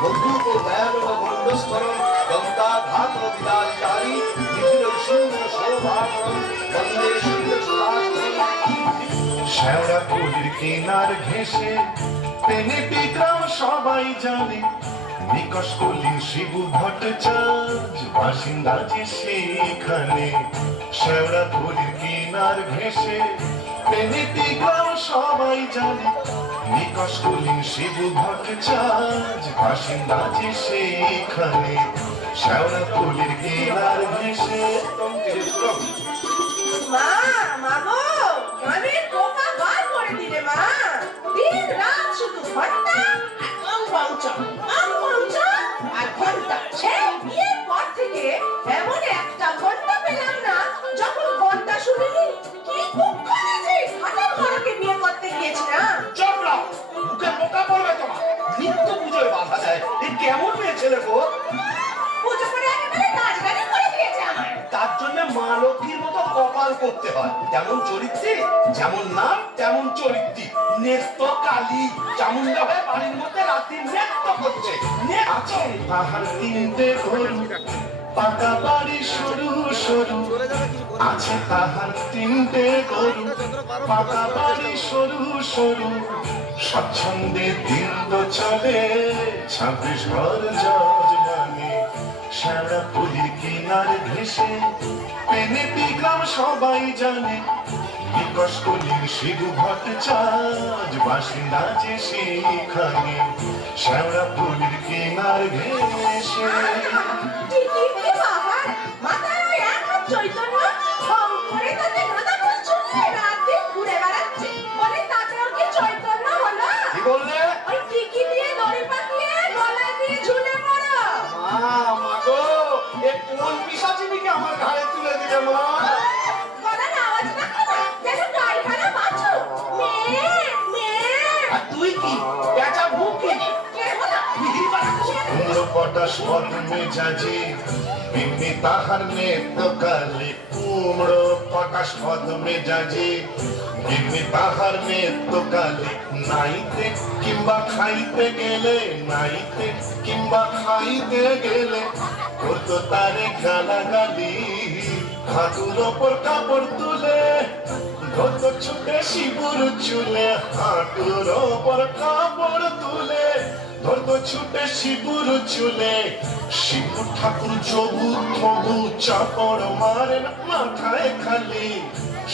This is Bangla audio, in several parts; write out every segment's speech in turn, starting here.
বন্ধুকো দয়ালো গণ্ডস্তরম গঙ্গাঘাত বিদারিতারি নিখিল সিংহ শোভাবরম বন্দে শ্যাওড়া ফুলের কিনার ঘেঁষে পেনেটি গ্রাম সবাই জানে, নিকশ কলি শিবু ভট্টাচার্য বাসিন্দা যে সেখানে। শ্যাওড়া ফুলের কিনার ঘেঁষে পেনেটি গ্রাম সবাই জানে, নিকশ কলি শিবু ভট্টাচার্য বাসিন্দা যে সেখানে। শ্যাওড়া ফুলের কিনার ঘেঁষে মা, মা গো, গানের পোকা বার করে দিলে মা। দিন রাত শুধু ঘন্টা আর অঙ্গঞ্চল, অঙ্গঞ্চল আর ঘন্টা। সেই বিয়ের পর থেকে এমন একটা ঘন্টা পেলাম না যখন ঘন্টা শুনিনি। কি কুক্ষণে যে ঘাটের বড়কে বিয়ে করতে গিয়েছিলাম। চুপ রাও, মুখে পোকা পড়বে তোমার। নিত্য পুজোয় বাধা দেয়, এ কেমন মেয়ে ছেলে গো? পুজো করে একেবারে নাচ গানই করে দিয়েছে আমার। তার জন্য মা লক্ষ্মীর মতো কপাল করতে হয়। যেমন চরিত্রে, যেমন নাম তেমন চরিত্রী। নেত্য কালী চামুন্ডা হয়ে বাড়ির মধ্যে রাত্রি নৃত্য করছে। আছে তাহার তিনটে গরু, পাকা বাড়ি সরু সরু। আছে তাহার তিনটে গরু, পাকা বাড়ি সরু সরু। স্বচ্ছন্দে দিন তো চলে 26 ঘর যজমানে। শ্যাওড়া ফুলের কিনার ঘেঁষে পেনেটি গ্রাম সবাই জানে, নিকশ কলির শিবু ভট্টাচার্য বাসিন্দা যে সেখানে। শ্যাওড়া ফুলের কিনার ঘেঁষে ঠিকই কি বাবার মাথায় ওই এক হাত চৈতন্য ভং করে তাতে গাঁদা ফুল চুলে রাত দিন ঘুরে বেড়াচ্ছে। বলে তাতেও কি চৈতন্য হলো? কি বললে? ওই টিকি দিয়ে দড়ি পাকিয়ে গলায় দিয়ে ঝুলে পড়ো। মা গো, এ কোন পিশাচিনিকে আমার ঘাড়ে তুলে দিলে মা? গলার আওয়াজ রাখো না, যেন গাইখানা বাজো। মেয়ে, মেয়ে। আর তুই কি পেঁচা মুখি? কে হলো? কুমড়ো পটাশ পদ মেজাজি বিন্নি তাহার নেত্য কালে। কুমড়ো পটাশ পদ মেজাজি বিন্নি তাহার নেত্য কালে। নাইতে কিংবা খাইতে গেলে, নাইতে কিংবা খাইতে গেলে করতো তারে গালাগালি। হাঁটুর ওপর কাপড় তুলে ধরতো ছুটে শিবুর চুলে। হাঁটুর ওপর কাপড় তুলে ধরতো ছুটে শিবুর চুলে। শিবু ঠাকুর জবু থবু চাপড় মারেন মাথায় খালি।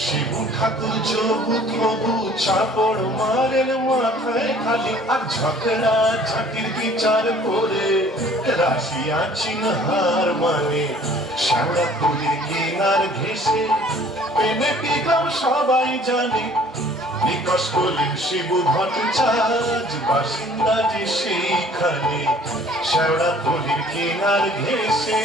শিবু ঠাকুর জবু থবু চাপড় মারেন মাথায় খালি। আর ঝগড়া ঝাঁটির বিচার করে রাশিয়া চিনহার মানে। শ্যাওড়া ফুলের কিনার ঘেঁষে পেনেটি গ্রাম সবাই জানে, নিকশ কলির শিবু ভট্টাচার্য বাসিন্দা যে সেইখানে। শ্যাওড়া ফুলের কিনার ঘেঁষে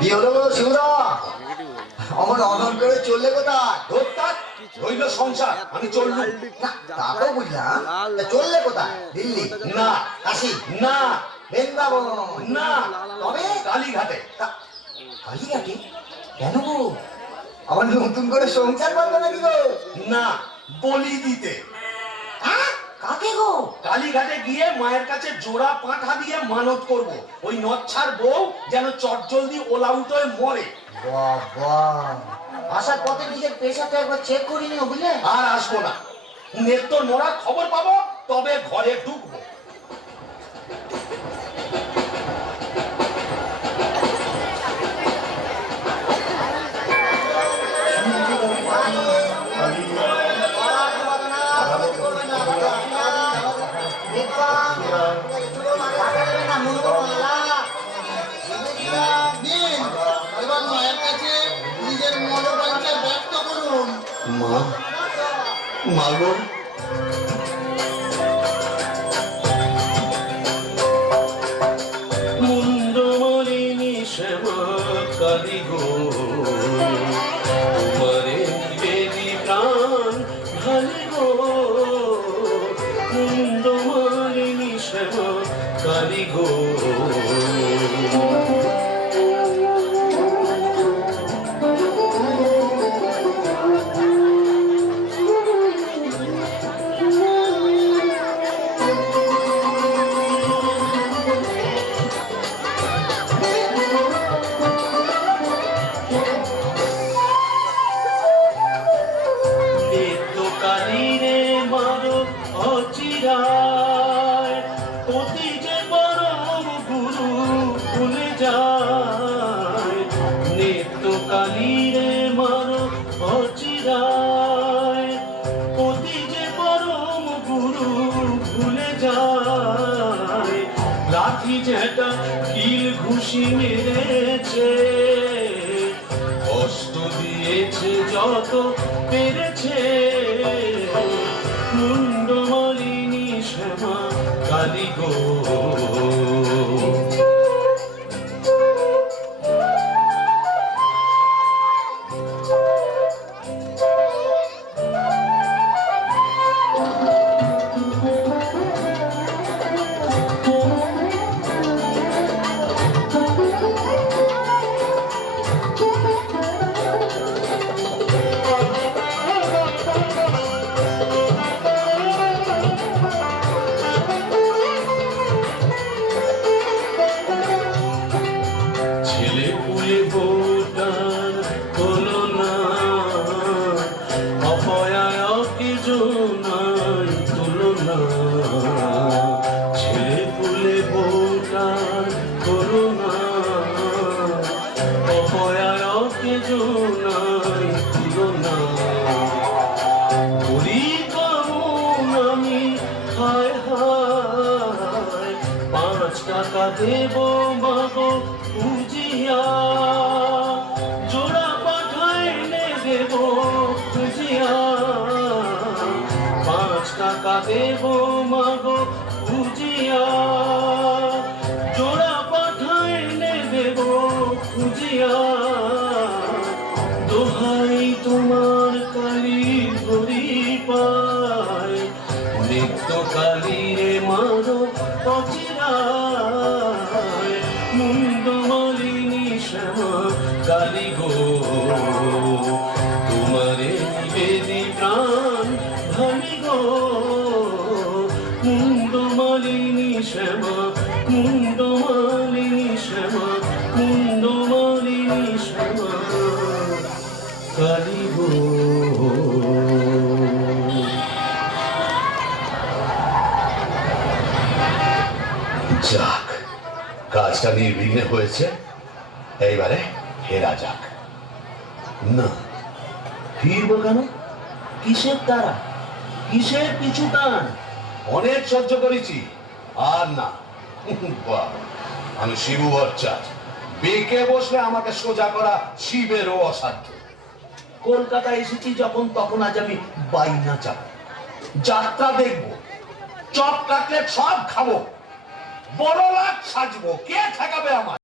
কি হলো গো শিবুদা? আমার অনর করে চললে কোথায়? রইল সংসার, আমি চললুম। না তা তো বুঝলাম, তা চললে কোথায়? দিল্লি না, কাশী না, বৃন্দাবন না, তবে কালীঘাটে। কালীঘাটে? কেন গো? আমার নতুন করে সংসার বাঁধবে নাকি গো? না, বলি দিতে। হ্যাঁ? কাকে গো? কালীঘাটে গিয়ে মায়ের কাছে জোড়া পাঁঠা দিয়ে মানত করব। ওই নচ্ছার বউ যেন চটজলদি ওলাউট হয়ে মরে। বাবা, আসার পথে নিজের পেশাটা একবার চেক করে নিও বুঝলে? আর আসবো না। নেত্য মরার খবর পাবো তবে ঘরে ঢুকবো। এবার মায়ের কাছে নিজের মনোবাঞ্ছা ব্যক্ত করুন। মা, মা গো, কালিরে মারো অচিরায়, অতি যে পরম গুরু ভুলে যায়। লাঠি ঝেঁটা কিল ঘুষি মেরেছে, কষ্ট দিয়েছে যত পেরেছে। মুন্ডমালিনী শ্যামা কালী গো। ছেলে পুলে ভোটার হলো না, অপয়ায়কে জোনাই তুলনা। ছেলে পুলে ভোটার হলো না, অপয়ায়কে জোনাই তুলনা। করি কেমন আমি হায় হায়, 5 টাকা দেব মাগো খুঁজিয়া, জোড়া পাঠায় নে দেব খুঁজিয়া। 5 টাকা দেব মাগো খুঁজিয়া, জোড়া পাঠায় নে দেব খুঁজিয়া। দোহাই তোমার কালী ধরি পায়, নিত্য কালীরে মারো অচিরায়। মুন্ডমালিনী শ্যামা কালী গো, তোমারে নিবেদি প্রাণ ঢালি গো। মুন্ডমালিনী শ্যামা, মুন্ডমালিনী শ্যামা, মুন্ডমালিনী শ্যামা কালী গো। যাক, কাজটা নির্বিঘ্নে হয়েছে, এইবারে ফেরা যাক। না, ফিরবো কেন? কিসের তারা, কিসের পিছু টান? অনেক সহ্য করেছি, আর না। বাহ, আমি শিবু ভট্টাচার্য, বেঁকে বসলে আমাকে সোজা করা শিবেরও অসাধ্য। কলকাতা এসেছি যখন, তখন আজ আমি বাইনা চাপ, যাত্রা দেখবো, চপ কাটলেট সব খাবো, বড় লাট সাজবো, কে ঠেকাবে আমার?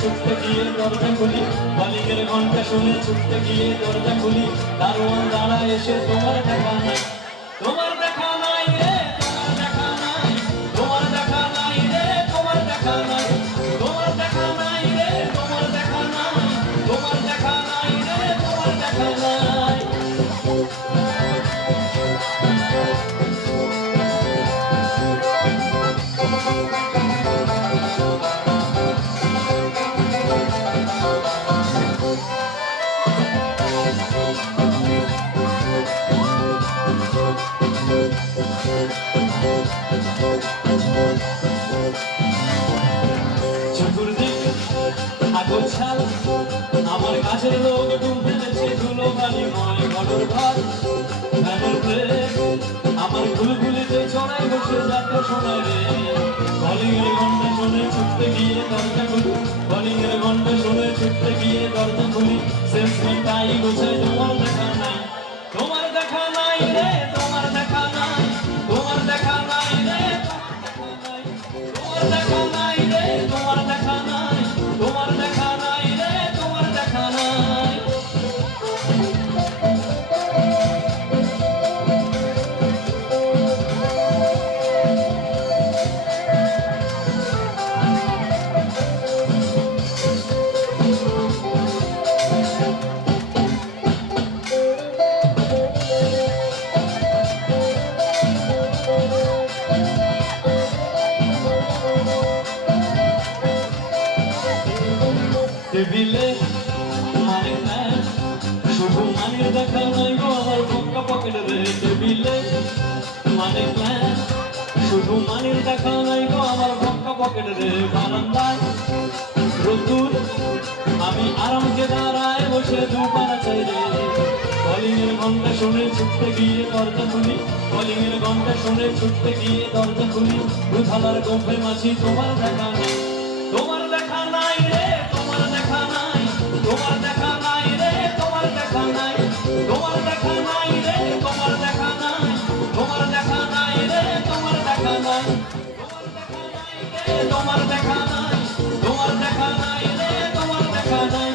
ছুটতে গিয়ে দরজা খুলি, কলিংয়ের ঘন্টা শুনে ছুটতে গিয়ে দরজা খুলি, দারোয়ান দাঁড়া এসে তোমার দেখা নাই, তোমার দেখা নাই রে, তোমার দেখা নাই, তোমার দেখা নাই রে, তোমার দেখা নাই, তোমার দেখা নাই রে, তোমার দেখা নাই, তোমার দেখা নাই রে, তোমার দেখা নাই। চতুর্দিক আগোছাল, আমার কাছের লোক ডুব ফেলেছে ধুলো বালিময় ঘরের ঘর, ভ্যানের ব্রেক আমার গুলগুলিতে চড়াই বসে যাতে শোনায় রে, কলিংয়ের ঘন্টা শুনে ছুটতে গিয়ে দরজা খুলি, কলিংয়ের ঘন্টা শুনে ছুটতে গিয়ে দরজা খুলি, সেলসম্যানটাই গোছায় তোমার দেখা নাই, তোমার দেখা নাই রে, তোমার দেখা নাই, তোমার দেখা নাই রে, তোমার দেখা নাই রে, তোমার দেখা নাই, তোমার দেখা নাই রে, তোমার দেখা নাই। টেবিলে মানিক নাই, শুধু মানিক দেখা নাই গো আমার পক্কা পকেটে রে, টেবিলে মানিক নাই, শুধু মানিক দেখা নাই গো আমার পক্কা পকেটে রে, বারান্দায় রোদ্দুর আমি আরামকে দাঁড়ায় বসে দুপানা চাই রে, কলিংয়ের ঘন্টা শুনে ছুটতে গিয়ে দরজা খুলি, কলিংয়ের ঘন্টা শুনে ছুটতে গিয়ে দরজা খুলি, দুধালার গোফে মাছি তোমার দেখা নাই, তোমার দেখা নাই রে, তোমার দেখা নাই, তোমার দেখা নাই রে, তোমার দেখা নাই, তোমার দেখা নাই রে, তোমার দেখা নাই, তোমার দেখা নাই রে, তোমার দেখা নাই, তোমার দেখা নাই, তোমার দেখা নাই রে, তোমার দেখা নাই,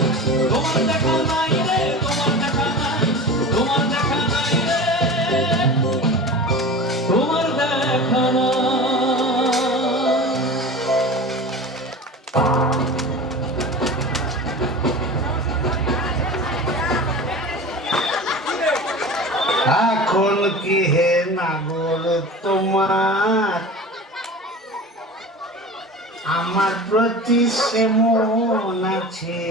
তোমার দেখা নাই রে, তোমার দেখা নাই, তোমার দেখা নাই রে, তোমার দেখা নাই। এখন কি হে নাগর তোমার আমার প্রতি সেমন আছে,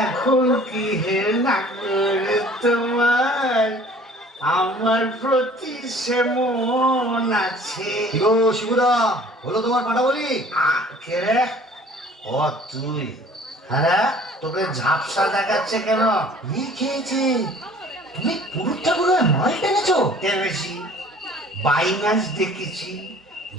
এখন কি হে নাগর তোমার আমার প্রতি সেমন আছে। গো শিবুদা, হলো তোমার পাটা বলি? কে রে? ও তুই? হ্যাঁ, তোকে ঝাপসা দেখাচ্ছে কেন? লিখেছে তুমি পুরুষ ঠাকুরের মাল টেনেছো। দেখেছি, বাইনাস দেখেছি,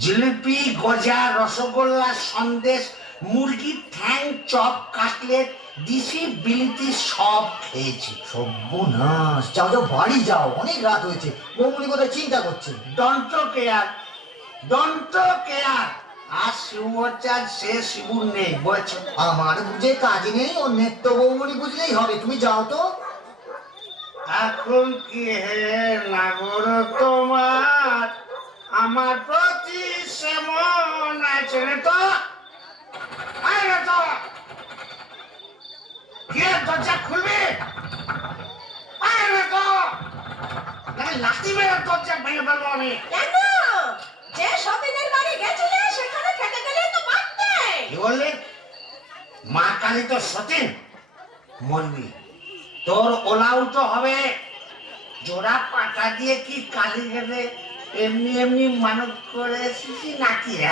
জিলিপি, গজা, রসগোল্লা, সন্দেশ, মুরগির ঠ্যাং, চপ, কাটলেট, দিশি বিলিতি সব খেয়েছি। সর্বনাশ, যাও যাও বাড়ি যাও, অনেক রাত হয়েছে। বৌমনি কোথায় চিন্তা করছে। দন্ত কেয়ার, দন্ত কেয়ার। আর শিবচার সে শিবুর নেই, বলছো? আমার বুঝে কাজ নেই, ও নেত্য বৌমনি বুঝলেই হবে। তুমি যাও তো। এখন কি হে নাগর তোমার আমার প্রতি সেমন আছে রে তো? আয় রে তো, কে দরজা খুলবি? আয় রে তো, নাকি লাঠি মেরে দরজা ভেঙে ফেলবো আমি। কেন? যে সতীনের বাড়ি গেছিলে সেখানে থেকে গেলে তো পারতে। কি বললি? মা কালী তো সতীন, মরবি, তোর ওলাউটো হবে। জোড়া পাটা দিয়ে কি কালী গেলে এমনি এমনি মানত করে এসেছি নাকি রে?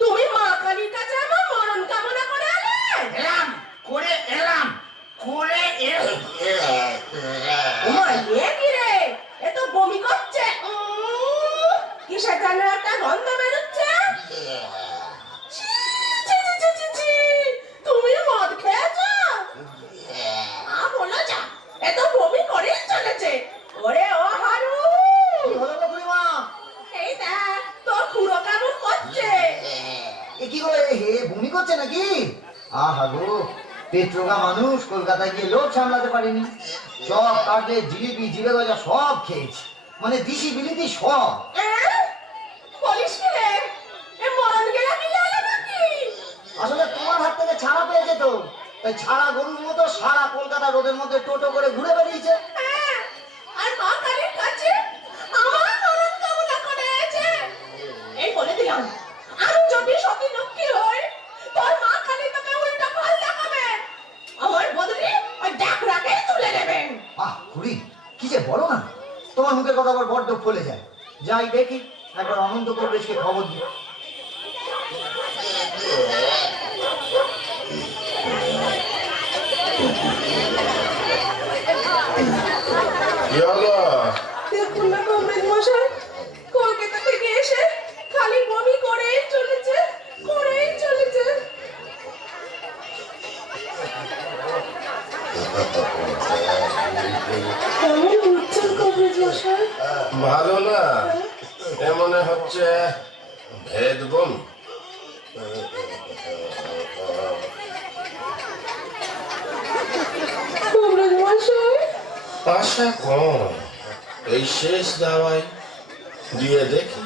তুমি মা কালীর কাছে আমার মরণ কামনা করে এলে? এলাম করে এলাম করে ওমা, এ কি রে? এ তো বমি করছে। কিসের যেন একটা গন্ধ বেরোচ্ছে। ছি, ছি, ছি, ছি, ছি, ছি। তুমি মদ খেয়েছো? বলো যা, এ তো বমি করেই চলেছে। ওরে ও হারু, কি হলো গো বুড়িমা? এই দেখ তোর খুড়ো কেমন করছে। করছে নাকি? আহা গো, পেট্রোগা মানুষ কলকাতায় গিয়ে লোক সামলাতে পারেনি। চপ, কাটলেট, জিলিপি, জিরে গজা সব খেয়েছি, মানে দিশি বিলিতি সব। বলিস কি রে? এ মরণ গেলা কি গেল নাকি? আসলে তোমার হাত থেকে ছাড়া পেয়েছে তো, তাই ছাড়া গরুর মতো সারা কলকাতা রোদের মধ্যে টোটো করে ঘুরে বেরিয়েছে। হ্যাঁ, আর মা কালীর কাছে আমার মরণ কামনা করেছে। এই বলে দিলাম, আমি যদি সতী লক্ষ্মী হই, তোর মা কালী তোকে উল্টা ফল দেখাবে। আমার বদলে ওই ডাকরাকে তুলে নেবেন। আহ খুড়ি, কি যে বলো না, তোমার মুখের কথা আবার বড্ড ফলে যায়। যাই দেখি, একবার অনন্ত পরিবেশকে খবর দিই। দেখুন না কমরেড মশাই, কলকাতা থেকে এসে খালি বমি করেই চলেছে, করেই চলেছে। কেমন বুঝছেন কমরেড মশাই? ভালো না, এমন হচ্ছে ভেদ বোন। কমরেড মশাই, আশা কম, এই শেষ দাওয়াই দিয়ে দেখি।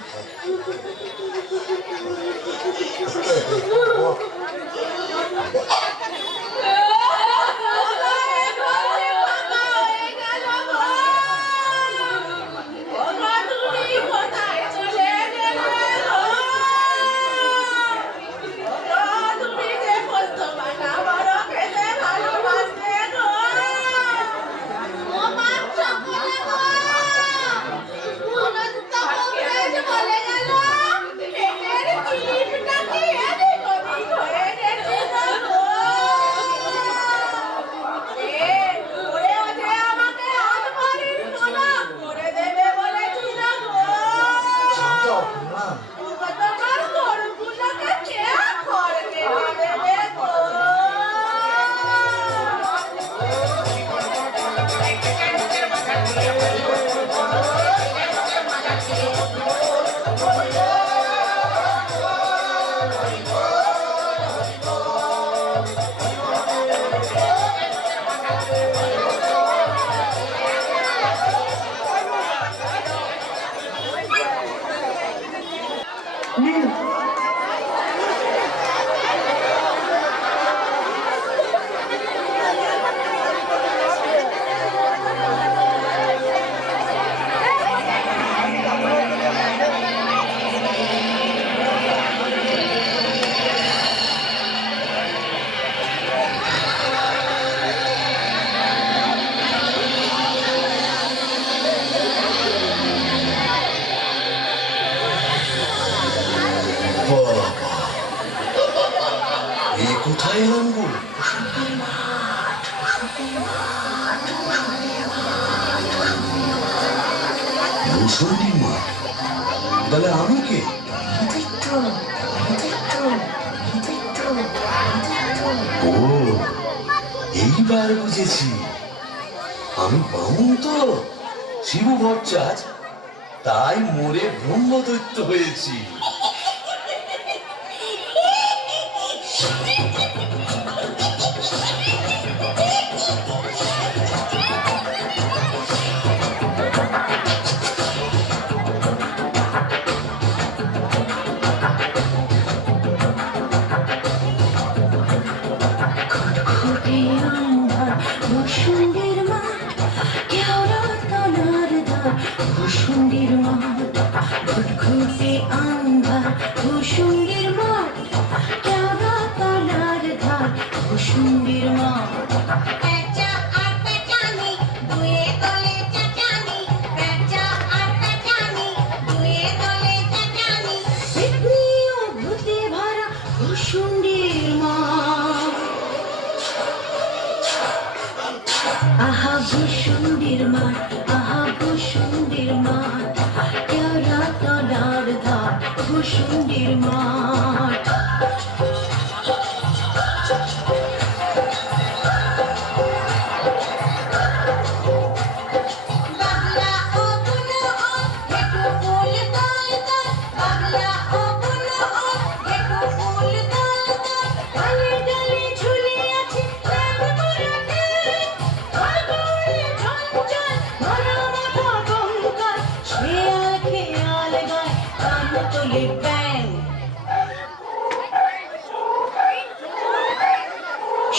কোথায় এলাম গো? মুসল্লি মা, তাহলে আমি কে? ও, এইবার বুঝেছি, আমি বামুন তো, শিবু ভট্টাচ, তাই মরে ব্রহ্মদৈত্য হয়েছি। আহা ভূষুণ্ডির মাঠ, আহা ভূষুণ্ডির মাঠ, কেওড়া তলার ধার, ভূষুণ্ডির মাঠ। বাংলা ও বুনো ও, একটু ফুল দল দল,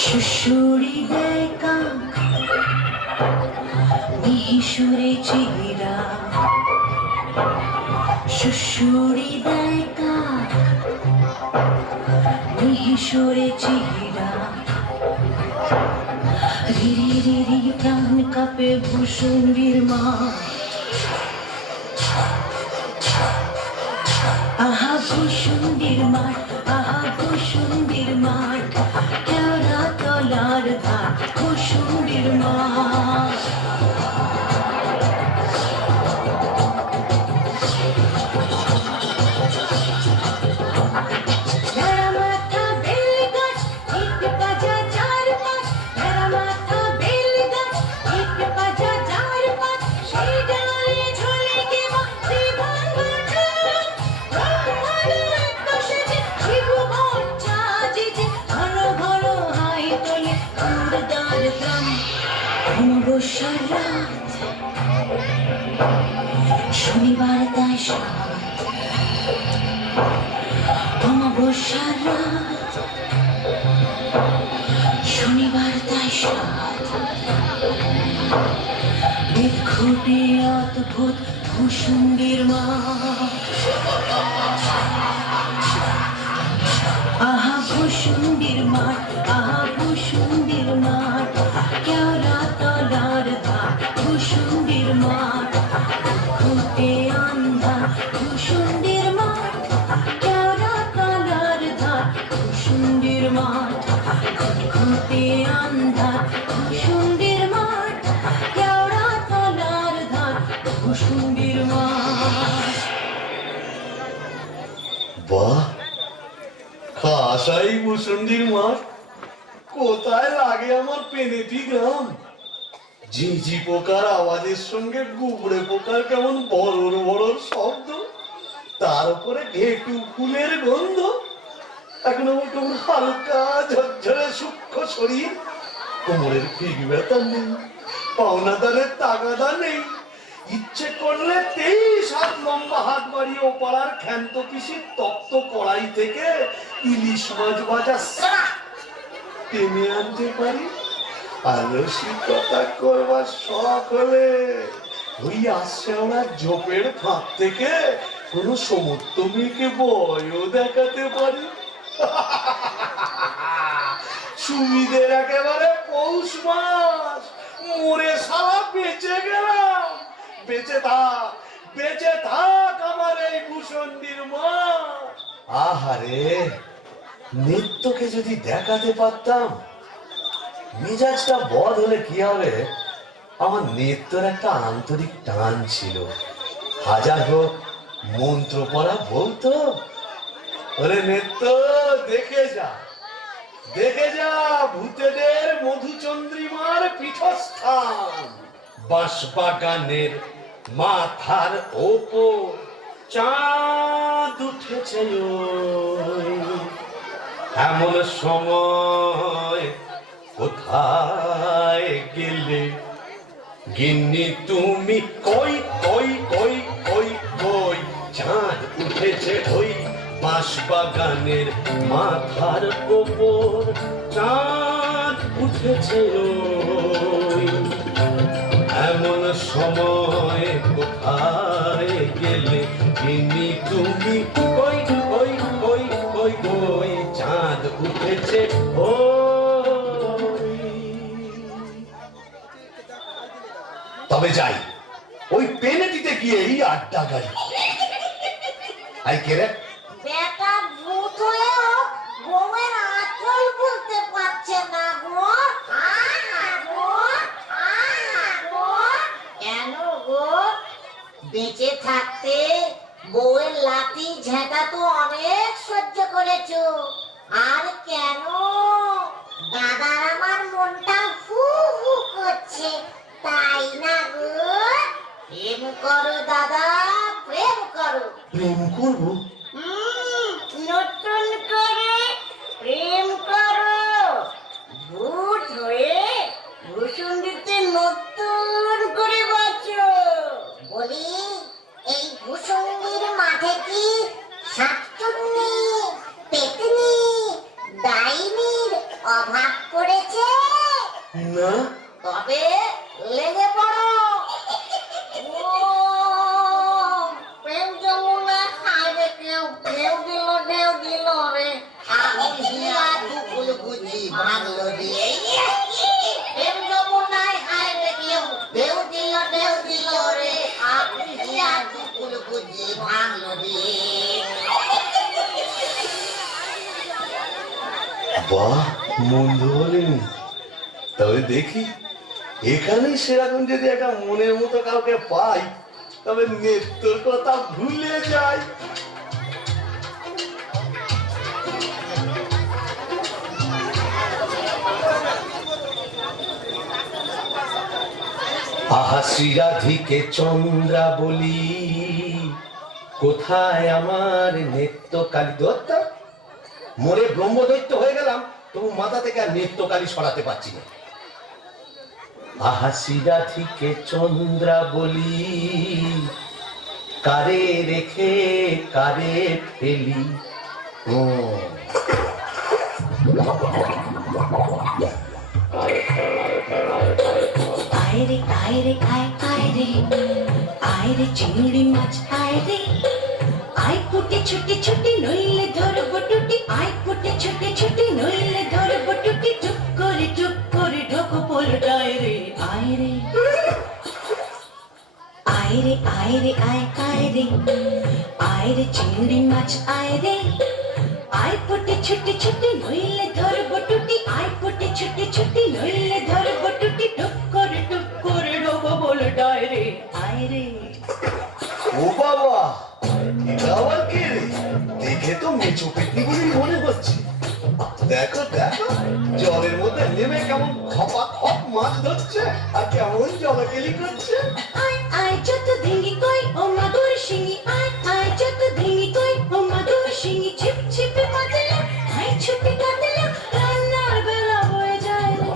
সুশুরি দেখা মিহিসুরে চিরা সুশুরি দেখা মিহিসুরে চিরা রিরি রিরি প্রাণ কাপে ভূষুণ্ডির মা আহা ভূষুণ্ডির মাঠ আহা ভূষুণ্ডির মাঠ কেওড়া তলার ধার ভূষুণ্ডির মাঠ শনিবার তাই অমাবস্যার রাত শনিবার তাই বিক্ষুটে অদ্ভুত ভূষুণ্ডির মা আহা ভূষুণ্ডির মাঠ আহা ভূষুণ্ডির মাঠ কেওড়া তলার ধার ভূষুণ্ডির মাঠ খুঁটে আন্ধা ভূষুণ্ডির মাঠ কেওড়া তলার ধার ভূষুণ্ডির মাঠ খুঁটে আন্ধা ভূষুণ্ডির মাঠ কেওড়া তলার ধার ভূষুণ্ডির মাঠ বাহ, খাসাই ভূষুণ্ডির মাঠ। কোথায় লাগে আমার পেনেটি গ্রাম। ঝিঝি পোকার আওয়াজের সঙ্গে গুবড়ে পোকার কেমন বড় বড় শব্দ, তার উপরে ঘেটু ফুলের গন্ধ। এখন আমার কেমন হালকা ঝরঝরে সূক্ষ্ম শরীর, কোমরের ফিক ব্যথা নেই, পাওনাদারের তাগাদা নেই। ইচ্ছে করলে 23 হাত লম্বা হাত বাড়িয়ে ও পাড়ার ক্ষান্ত পিসির তপ্ত কড়াই থেকে ইলিশ মাছ ভাজা টেনে আনতে পারি। আর রসিকতা করবার শখ হলে ওই আসছে ওরা ঝোপের ফাঁক থেকে কোনো সমর্থ মেয়েকে বয়ও দেখাতে পারি। সুবিধের একেবারে পৌষ মাস, মরে সারা বেঁচে গেলাম। বেঁচে থাক আমার এই ভূষণ্ডির মা। আহারে, নিত্যকে যদি দেখাতে পারতাম। মেজাজটা বদ হলে কি হবে, আমার নিত্যর একটা আন্তরিক টান ছিল। হাজার হোক মন্ত্র পড়া বলতো, ওরে নিত্য দেখে যা ভূতেদের মধুচন্দ্রিমার পীঠস্থান। বাঁশবাগানের মাথার ওপর চাঁদ উঠেছে এমন সময় কোথায় গেলে গিন্নি তুমি? কই কই কই কই কই চাঁদ উঠেছে ওই বাঁশবাগানের মাথার ওপর, চাঁদ উঠেছে ওই এমন সময় কোথায় গেলে গিন্নি তুমি? কই কই কই কই কই চাঁদ উঠেছে ওই। তবে যাই, ওই পেনেটিতে গিয়েই আড্ডা গাড়ি। আই কে রে? বেটা ভূত হয়েও বউয়ের আঁচল বলতে পারছে না গো। কেন গো? বেঁচে থাকতে বউয়ের লাঠি ঝেঁটা তো অনেক সহ্য করেছো, আর কেন? দাদার আমার মনটা হু হু করছে, তাই না গো? প্রেম করো দাদা, প্রেম করো। প্রেম করবো? নতুন করে প্রেম করো। ভূত হয়ে ভূষণ্ডিতে নতুন করে বাঁচো। বলি, এই বাহ, মন্দ বলেনি। তবে দেখি এখানেই সেরকম যদি একটা মনের মতো কাউকে পাই, তবে নেত্রর কথা ভুলে যাই। আহা শ্রীরাধিকে চন্দ্রা বলি, কোথায় আমার নেত্রকালী দত্ত? মোরে ব্রহ্মদৈত্য হয়ে গেলাম, তবু মাথা থেকে আর নেত্রকালী সরাতে পারছি না। আহা শ্রীরাধিকে চন্দ্রা বলি, কারে রেখে কারে ফেলি। আয় রে আয় রে আয় আয় রে, আয় রে চিংড়ি মাছ আয় রে, আয় ফুটে ছুটি ছুটি নইলে ধরবো টুটি, আয় ফুটে ছুটি ছুটি নইলে ধরবো টুটি, টুক করে ঢোকো পোলটায় রে। আয় রে আয় রে আয় রে আয় আয় রে, আয় রে চিংড়ি মাছ আয় রে, আয় ফুটে ছুটি ছুটি নইলে ধরবো টুটি, আয় ফুটে ছুটি ছুটি নইলে ধরবো টুটি, টুক করে ঢোকো পোলটায় রে। আয় রে ও বাবা, এটা আবার কে রে? দেখে তো মেচো পেটনি বলে মনে হচ্ছে। দেখো দেখো, জলের মধ্যে নেমে কেমন খপা খপ মাছ ধরছে আর কেমন জলাকেলি করছে। আয় আয় যত ধিঙ্গি কই ও মাদুর শিঙি, আয় আয় যত ধিঙ্গি কই ও মাদুর শিঙি, ছিপ ছিপে পাতলা আয় ছুটে কাতলা, রান্নার বেলা হয়ে যায় রে।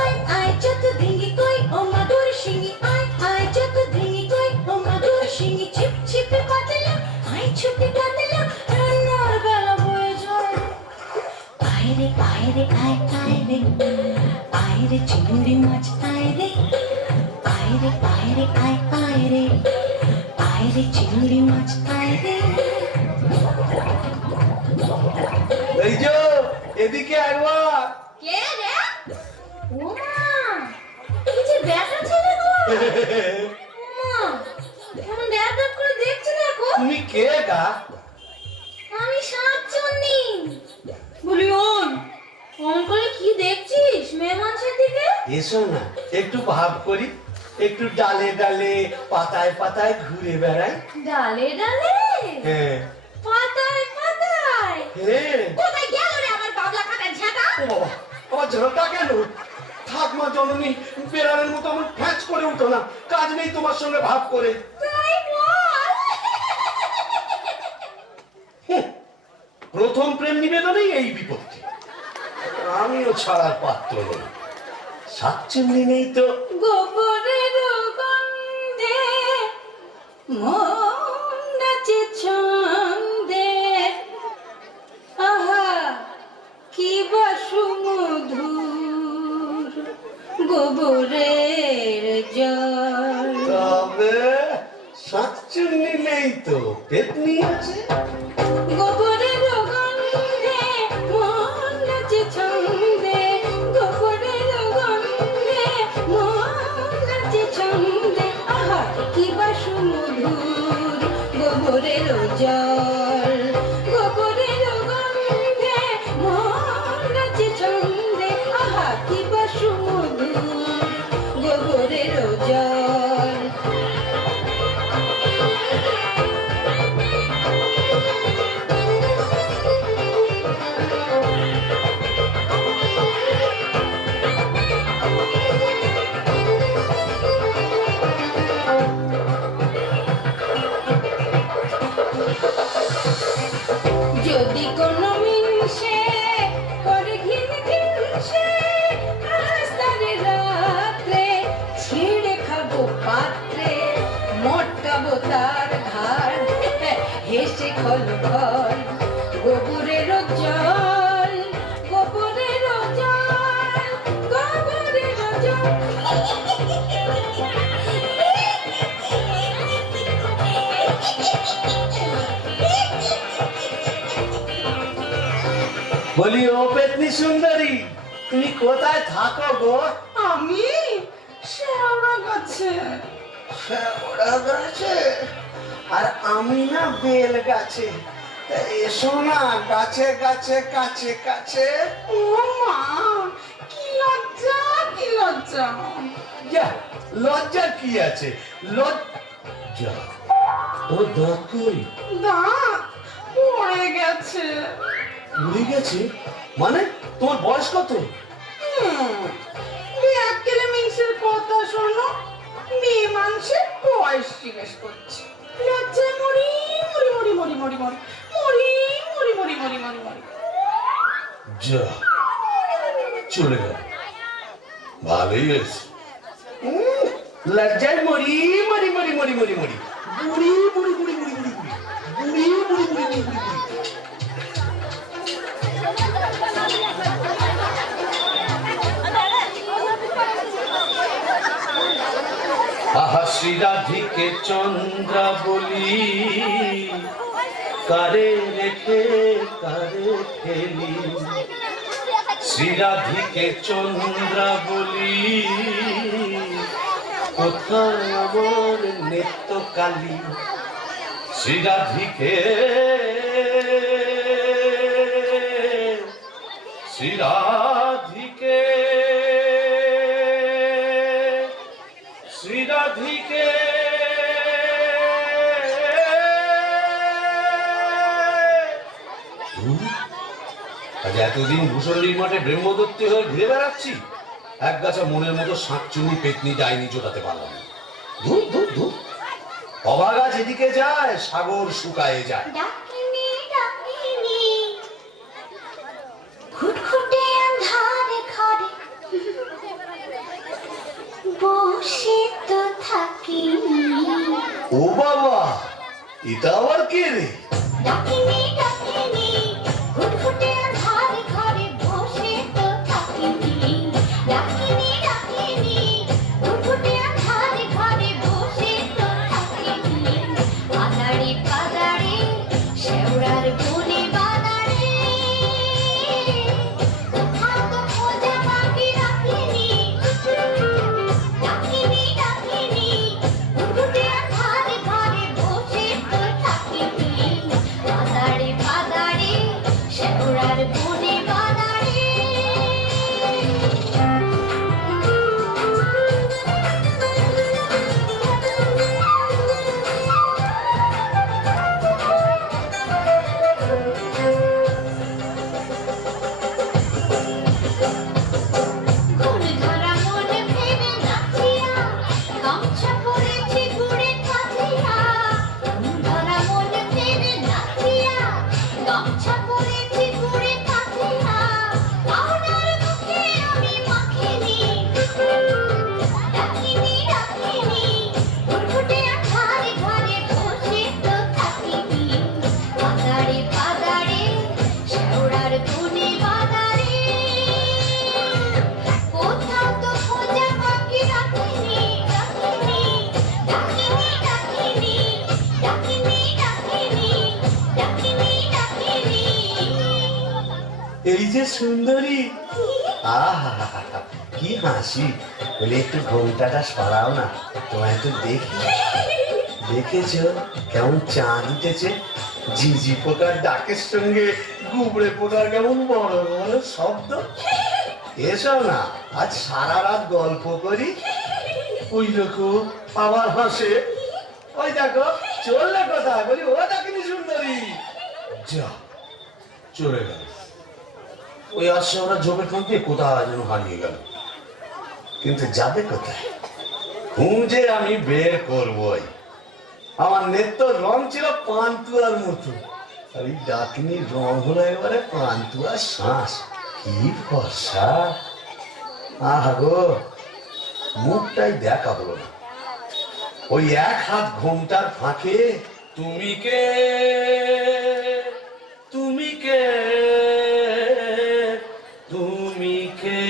আয় আয় যত ধিঙ্গি কই ও মাদুর শিঙি, আয় আয় যত ধিঙ্গি কই ও মাদুর শিঙি, ছিপ ছিপে পাতলা আয় ছুটে কাতলা, রান্নার বেলা হয়ে যায় রে। আয় রে আয় রে আয় আয় রে, আয় রে চিংড়ি মাছ আয় রে, আয় রে আয় রে আয় আয় রে, আয় রে চিংড়ি মাছ আয় রে। এই যে এদিকে একবার। কে রে? ওমা, এই যে ব্যাটা ছেলে গো। ওমা, কেমন ড্যাব ড্যাব করে দেখছে দেখো। তুমি কে গা? আমি শাকচুন্নি। বলি ওন, অন করে কি দেখছিস মেয়ে মানুষের দিকে? এসো না, একটু ভাব করি, একটু ডালে ডালে পাতায় পাতায় ঘুরে বেড়াই। ডালে ডালে, হ্যাঁ পাতায় পাতায়। হ্যাঁ। কোথায় গেল রে আমার বাবলা কাটা ঝাঁটা? ও বাবা, আমার ঝড়টা কেন? থাক মা জননী, বেড়ালের মতো আমার ফ্যাচ করে উঠো না, কাজ নেই তোমার সঙ্গে ভাব করে। তাই বল। প্রথম প্রেম নিবেদনেই এই বিপত্তি। আমিও ছাড়ার পাত্র নই। শাকচুন্নি নেই তো। গোবরের গন্ধে মন নাচে ছন্দে, আহা কি বা সুমধুর গোবরের জল। তবে শাকচুন্নি নেই তো, পেতনি আছে। গোবরের গন্ধে মন নাচে ছন্দে, গোবরের গন্ধে মন নাচে ছন্দে, আহা কি বা সুমধুর গোবরের জল। গোবরের গন্ধে মন নাচে ছন্দে, আহা কি বা সুমধুর গোবরের জল। যদি কোনো মিনসে করে ঘিন ঘিনসে, আস্তারে রাত্রে ছিঁড়ে খাবো পাত্রে, মটকাবো তার ঘাড় হেসে খল খল গোবরের জল, গোবরের জল, গোবরের জল। বলি ও পেতনি সুন্দরী, তুমি কোথায় থাকো গো? আমি শ্যাওড়া গাছে। শ্যাওড়া গাছে? আর আমি না বেল গাছে। এসো না কাছে কাছে কাছে কাছে। ও মা, কি লজ্জা, কি লজ্জা। যা, লজ্জা কি আছে? লজ্জা? তোর দাঁত কই? দাঁত পড়ে গেছে। উড়ে গেছে মানে? তোমার বয়স কত? এক কেলে মিংসের কথা শোনো, মেয়ে মানুষের বয়স জিজ্ঞেস করছে। লজ্জায় মরি মরি মরি মরি মরি মরি মরি মরি মরি মরি মরি মরি। যা, চলে গেল। ভালোই হয়েছে। লজ্জায় মরি মরি মরি মরি মরি মরি বুড়ি বুড়ি বুড়ি বুড়ি বুড়ি বুড়ি বুড়ি বুড়ি বুড়ি বুড়ি বুড়ি। আহা শ্রীরাধিকে চন্দ্রা বলি, কারে রেখে কারে ফেলি। শ্রীরাধিকে চন্দ্রা বলি, কোথায় আমার নিত্য কালী। শ্রীরাধিকে শ্রীরাধিকে শ্রীরাধিকে আজ এতদিন ভূষণীর মাঠে ব্রহ্মদত্তে হয়ে ঘুরে বেড়াচ্ছি, এক গাছা মনের মতো শাঁকচুনি পেতনি ডাইনি জোটাতে পারলাম না। ধুর ধুর ধুর, অভাগা যেদিকে যায় সাগর শুকায়ে যায়। ডাকিনি ডাকিনি ঘুটঘুটে আঁধারে ঘরে বসে তো থাকিনি। ও বাবা, এটা আবার কে রে? ডাকিনি ডাকিনি ঘুটঘুটে আঁধারে ঘরে বসে তো থাকিনি। ডাকিনি ডাকিনি ঘুটঘুটে আঁধারে ঘরে বসে তো থাকিনি। আদারে পাদারে শেওড়ার বনে বাদারে কোথাও তো খোঁজা বাকি রাখিনি। ডাকিনি ডাকিনি ঘুটঘুটে আঁধারে ঘরে বসে তো থাকিনি। আদারে পাদারে শেওড়ার বনে বাদারে। ঘুম ধরা মনে ভেবে নাচিয়া গামছা পরেছি গুড়ে কাঁচিয়া। ঘুম ধরা মনে ভেবে নাচিয়া গামছা পরেছি গুড়ে কাঁচিয়া। পাউডার মুখে আমি মাখিনি। ডাকিনি ডাকিনি ঘুটঘুটে আঁধারে ঘরে বসে তো থাকিনি। পাদারে পাদারে শেওড়ার বনে বাদারে কোথাও তো খোঁজা বাকি রাখিনি। ডাকিনি ডাকিনি ডাকিনি ডাকিনি ডাকিনি ডাকিনি ডাকিনি। এই যে সুন্দরী, আহা কি হাসি। বলে একটু ঘোমটাটা সরাও না, তোমায় একটু দেখি। দেখেছ কেমন চাঁদ উঠেছে? ঝিঝি পোকার ডাকের সঙ্গে গুবড়ে পোকার কেমন বড় বড় শব্দ। এসো না, আজ সারা রাত গল্প করি। ওই দেখো আবার হাসে। ওই দেখো চললে কোথায়? বলি ও ডাকিনি সুন্দরী। যা, চলে গেল। ওই আসছে ওরা ঝোপের ফাঁক দিয়ে কোথায় যেন হারিয়ে গেল। কিন্তু যাবে কোথায়? খুঁজে আমি বের করবই। আমার নেত্তর রং ছিল পান্তুয়ার মতো, আর এই ডাকিনীর রং হলো এবারে পান্তুয়ার শ্বাস। কি ফর্সা! আহা গো, মুখটাই দেখা হলো না। ওই এক হাত ঘোমটার ফাঁকে তুমি কে, তুমি কে, তুমি কে।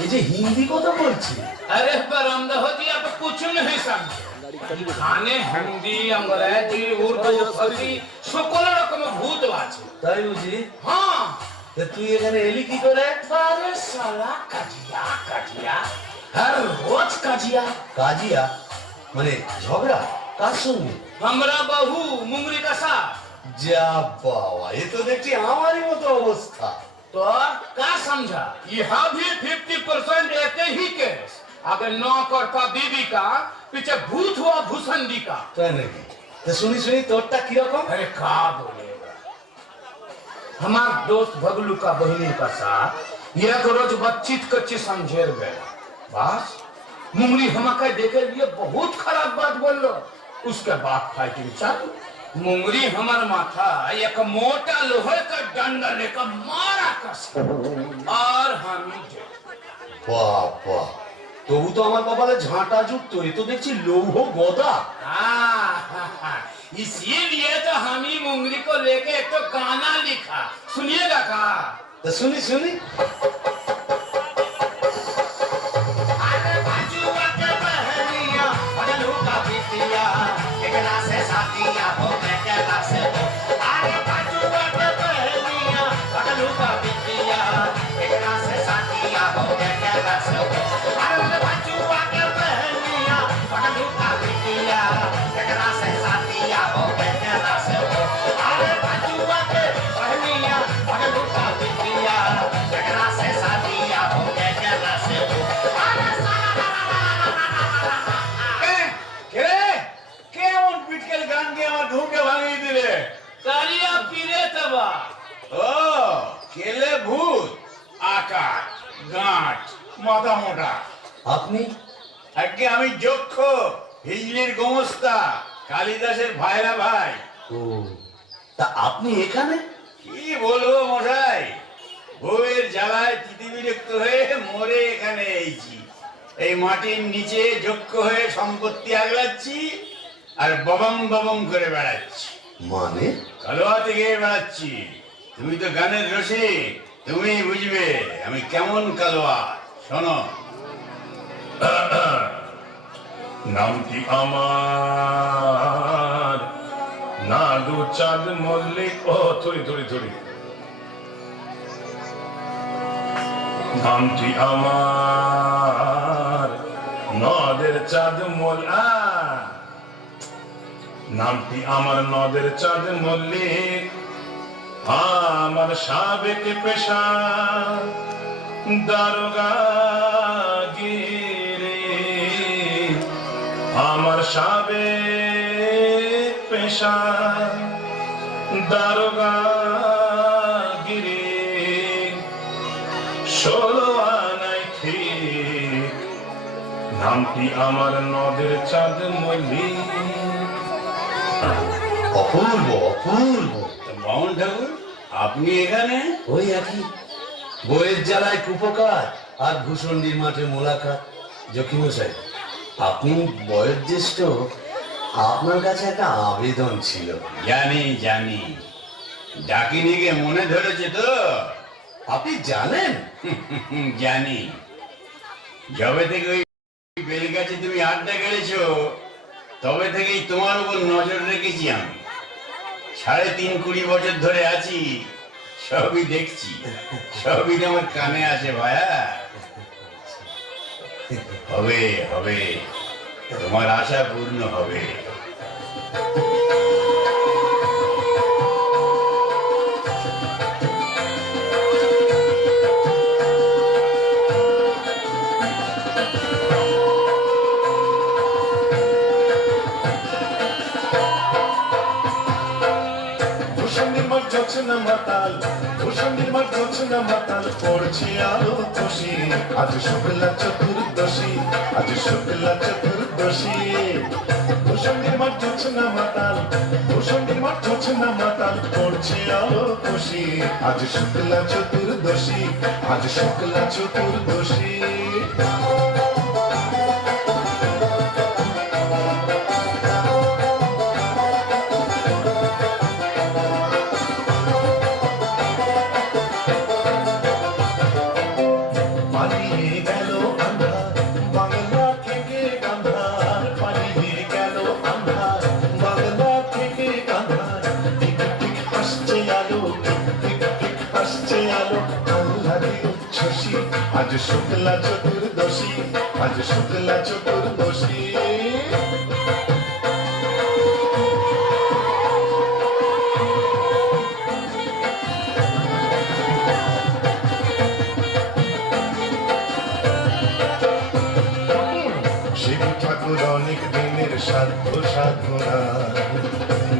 এই যে হিন্দি কথা বলছি, अरे पर अंधा जी आप कुछ नहीं समझे खाने हिंदी अंग्रेजी उर्दू फारसी সকল রকম ভূত আছে তাই বুঝি? হ্যাঁ তা তুই এখানে এলি কি করে? अरे साला कजिया कजिया हर रोज कजिया কাজিয়া মানে ঝগড়া? কার সঙ্গে? हमरा बहू मुंगरी का साथ যা বাবা, এ তো দেখছি আমারই মতো অবস্থা। तो क्या समझा यहाँ भी 50% एक ही केस अगर नौ करता बीबी का पीछे भूत हुआ भूसंडी का তাই নাকি? তা শুনি শুনি তোরটা কিরকম? अरे क्या बोलेगा हमारे दोस्त भगलू का बहनी का साथ एक रोज बातचीत कच्ची समझेर गया बस मुंगली हमारे देखे लिए बहुत खराब बात बोल लो उसके बाद फाइटिंग चालू मुंगरी हमार माथा एक मोटा लोहे का डंडा लेकर मारा कस और हम বাবা, তবু তো আমার কপালে ঝাঁটা যুক্ত, এ তো দেখছি লৌহ গদা। इसीलिए तो हम ही मुंगरी को लेके एक तो गाना लिखा सुनिएगा का তা শুনি শুনি। अरे बाजुआ के बहनिया बगलू का बिटिया एकला से साथिया हो के केला से हो अरे बाजुआ के बहनिया बगलू का बिटिया एकला से साथिया हो के केला से हो अरे बाजुआ के बहनिया बगलू का बिटिया एकला से साथिया हो के केला से हो अरे बाजुआ के बहनिया बगलू का बिटिया एकला से साथिया हो के केला से हो কেমন পিটকেল গান গিয়ে আমার ঘুমকে ভাঙিয়ে দিলে? কালিয়া পীরে তবা ও কেলে ভূত, আকাশ, গাঁট, মাথা মোটা। আপনি? আজকে আমি যক্ষ, হিজলির গোমস্তা, কালিদাসের ভাইরা ভাই। ও, তা আপনি এখানে? কি বলবো মশাই, বউয়ের জ্বালায় তিতিবিরক্ত হয়ে মরে এখানে এইছি। এই মাটির নিচে যক্ষ হয়ে সম্পত্তি আগলাচ্ছি আর ববম ববম করে বেড়াচ্ছি। মানে? কালোয়া থেকে বেড়াচ্ছি। তুমি তো গানের রসিক, তুমি বুঝবে আমি কেমন কালোয়া। শোনো, নামটি আমার নাদু চাঁদ মল্লিক। ও থরি থরি থরি। নামটি আমার নদের চাঁদ নামটি আমার নদের চাঁদ মল্লিক। আমার সাবেক পেশা দারোগা গিরি। আমার সাবেক পেশা দারোগা গিরি। 16 আনাই ঠিক নামটি আমার নদের চাঁদ মল্লিক। অপূর্ব অপূর্ব। বামন ঠাকুর, আপনি এখানে? ওই একই, বইয়ের জ্বালায় কুপকার আর ভূষণ্ডির মাঠে মোলাকাত। জকিমশাই, আপনি বয়োজ্যেষ্ঠ, আপনার কাছে একটা আবেদন ছিল। জানি জানি, ডাকিনিকে মনে ধরেছে তো? আপনি জানেন? জানি। যবে থেকে ওই বেলগাছে তুমি আড্ডা গেড়েছো, তবে থেকেই তোমার উপর নজর রেখেছি আমি। 3.5 বছর ধরে আছি, সবই দেখছি, সবই আমার কানে আসে ভায়া। হবে হবে, তোমার আশা পূর্ণ হবে। জোছনা মাতাল, ভূষণের মাঠ জোছনা মাতাল, পড়ছে আলো খুশি। আজ শুক্লা চতুর্দশী, আজ শুক্লা চতুর্দশী। ভূষণের মাঠ জোছনা মাতাল, ভূষণের মাঠ জোছনা মাতাল, পড়ছে আলো খুশি। আজ শুক্লা চতুর্দশী, আজ শুক্লা চতুর্দশী। পালিয়ে আলো আহ্লাদে উচ্ছ্বসী আজ শুক্লা চতুর্দশী আজ শুক্লা চতুর্দশী শিব ঠাকুর অনেক দিনের সাধ্য সাধনা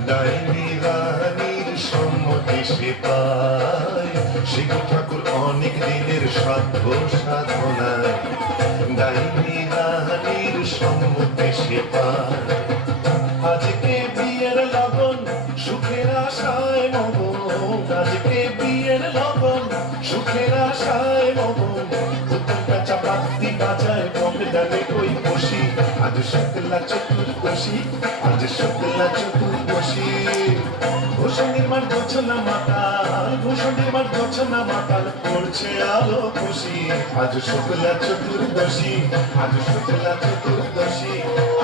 ডাইনি রানীর সম্মতি সে পায় শিব ঠাকুর অনেক দিনের সাধ্য সাধনায় ডাইনি রানীর সম্মতি সে পায় আজকে বিয়ের লগন সুখের আশায় মগন আজকে বিয়ের লগন সুখের আশায় মগন পেঁচা পাতি বাজায় বকে ডালে কই বসি আজ শুক্লা চতুর্দশী আজ শুক্লা চতুর্দশী ভূষণের মাঠ গোছনা মাতাল ভূষণের মাঠ গোছনা মাতাল পড়ছে আলো খুশি আজ শুক্লা চতুর্দশী আজ শুক্লা চতুর্দশী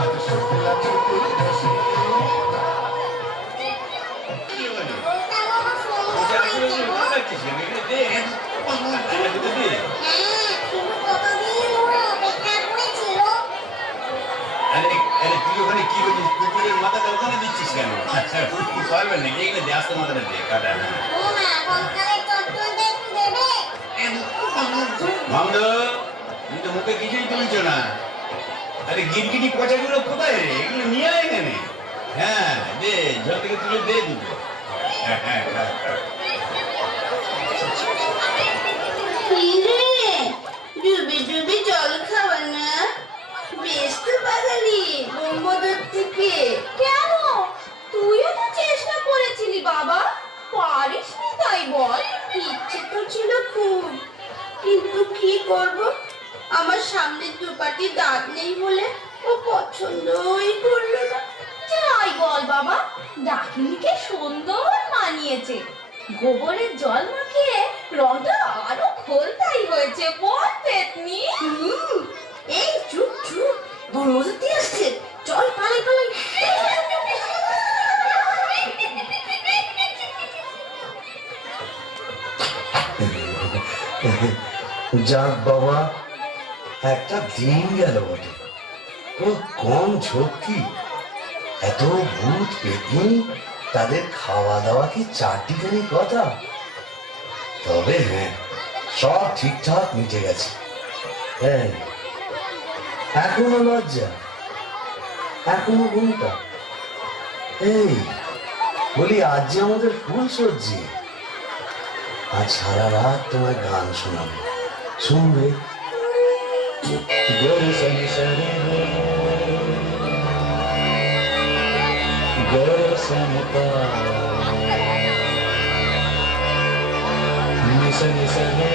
আজ শুক্লা চতুর্দশী তুই ওখানে কি বলছিস কুকুরের মাথাটা ওখানে দিচ্ছিস কেন পারবেন নাকি এগুলো দেওয়ার মাথাটা দিয়ে কাটা মামদ তুমি তো মুখে কিছুই তুলছো না আরে গিরগিটি পচাগুলো কোথায় রে এগুলো নিয়ে আয় এখানে হ্যাঁ দে জল থেকে তুলে দে দুটো ডুবে ডুবে জল খাওয়া না বেশ তো বাঙালি ব্রহ্মদত্ত থেকে কেন তুইও তো চেষ্টা করেছিলি বাবা পারিসনি তাই বল ইচ্ছে তো ছিল খুব কিন্তু কি করব আমার সামনে দুপাটি দাঁত নেই বলে ও পছন্দই করলো না যাই বল বাবা ডাকিনিকে সুন্দর মানিয়েছে গোবরের জল মাখিয়ে রংটা আরো খোলতাই হয়েছে বল পেতনি এই চুপ চুপ ব্রহ্মদত্ত আসছে চল পালাই পালাই যাক বাবা একটা দিন গেল বটে ও কম ঝক্কি এত ভূত পেতনি তাদের খাওয়া দাওয়া কি চারটিখানি কথা তবে হ্যাঁ সব ঠিকঠাক মিটে গেছে হ্যাঁ এখনো লজ্জা এখনো ঘুমটা এই বলি আজ যে আমাদের ফুল সজ্জি আজ সারা রাত তোমায় গান শোনাবো শুনবে গরু সনি সরে গরু সমতা নিসনি সরে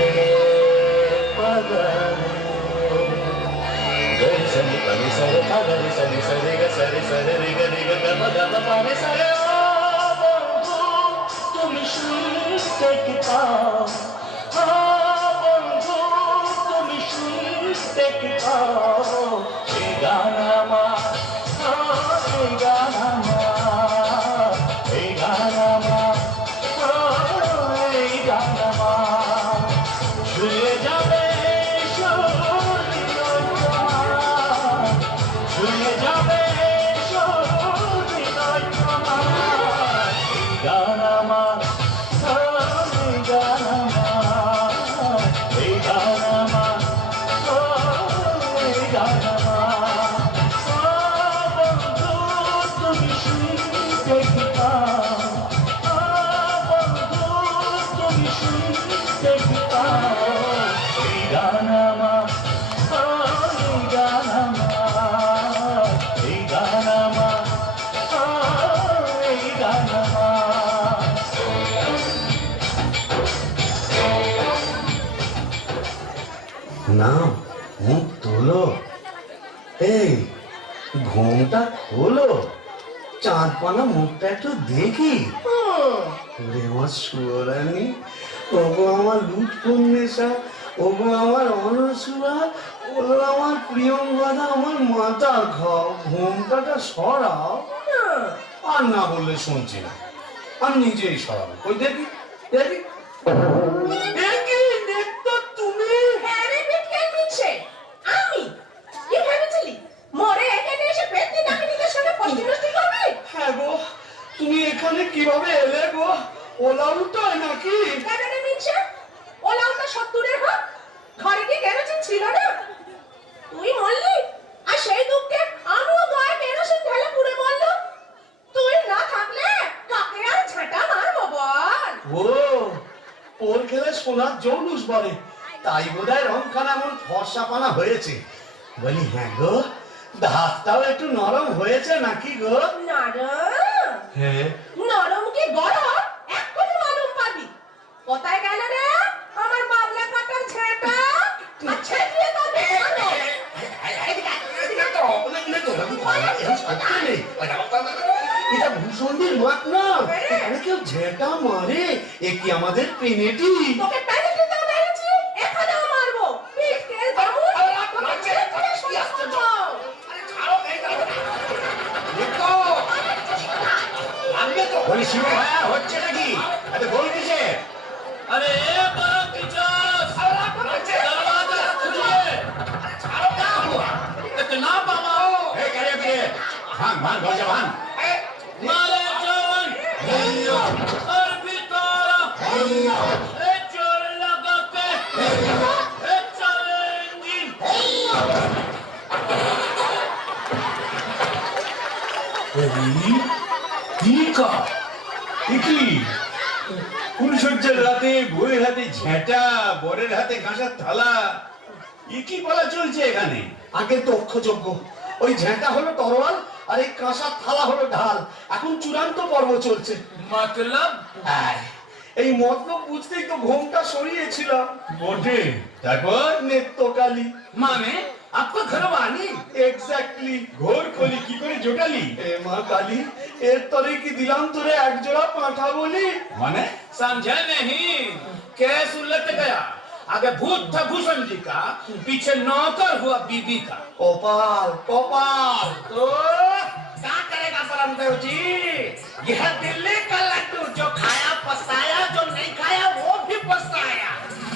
পাগারে গরু সনি পানি সরে পাগারে সনি সরে গ সরে সরে রে গ রে গ গ প গ প পানি সরে তুমি শুনতে কি পাও বন্ধু তুমি শুনতে কি পাও এই গান আমার এই গান আমার এই গান আমার এই গান আমার ছুঁয়ে যাবে ছুঁয়ে যাবে এই গান আমার না মুখ তোলো এই ঘুমটা খোলো চাঁদ পানা মুখটা একটু দেখি ওরে আমার সুরানি ওগো আমার লুৎফুন্নেসা ওগো আমার অনসুরা ওগো আমার প্রিয়ঙ্গদা আমার মাথা খাও ঘুমটাটা সরাও আর না বললে শুনছি না আর নিজেই সরাবো ওই দেখি দেখি পরে, তাই বোধহয় রংখানা এমন ফর্সা পানা হয়েছে। বলি হ্যাঁ গো, দাঁতটাও একটু নরম হয়েছে নাকি গো? নরম হ্যাঁ। নরম কি গরম এক্ষুনি মালুম পাবি। কোথায় গেল রে আমার বাবলা কাটার ছেলেটা? আচ্ছা দিয়ে তবে এটা ভূষণদের মাঠ না, এখানে কেউ ঝেঁটা মারে। এ কি আমাদের পেনেটি? তোকে প্যানিটি দাও মেরেছি, এখানেও মারবো। পিঠের বাবু তোকে ছেড়ে করে শুয়ে আসছো। বলি শিব ভাইয়া হচ্ছে নাকি? এত গোল কিসে? अरे ए बड़ा पिचास दरवाजा खोलिए इतना पावाओ এই গাড়ি ফিরে ভাঙ ভাঙ দরজা ভাঙ। मारे जवान और बितारा ए चोर लगा के ए चले इंजन ফুলসজ্জার রাতে বউয়ের হাতে ঝেঁটা, বরের হাতে কাঁসার থালা, এ কি বলা চলছে এখানে? আগে দক্ষযজ্ঞ, ওই ঝেঁটা হলো তরোয়াল আর এই কাঁসার থালা হলো ঢাল। এখন চূড়ান্ত পর্ব চলছে। मतलब এই মতলব বুঝতেই তো ঘোমটা সরিয়েছিলাম। বটে, তারপর নেত্রকালী माने आपको घर वाली এক্স্যাক্টলি। ঘোর কলি কি করে জোটালি? এ মা কালী, এর তরে কি দিলাম তোরে এক জোড়া পাঁঠা বলি? মানে समझा नहीं कैस उलट गया आगे भूत था भूषण जी का पीछे नौकर हुआ बीबी का কপাল কপাল। तो क्या करेगा परमदेव जी? यह दिल्ली का लड्डू जो खाया पछताया, जो नहीं खाया वो भी पछताया।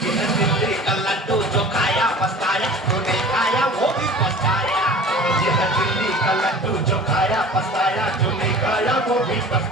यह दिल्ली का लड्डू जो खाया पछताया, जो नहीं खाया वो भी पछताया। यह दिल्ली का लड्डू जो खाया पछताया, जो नहीं खाया वो भी पछताया।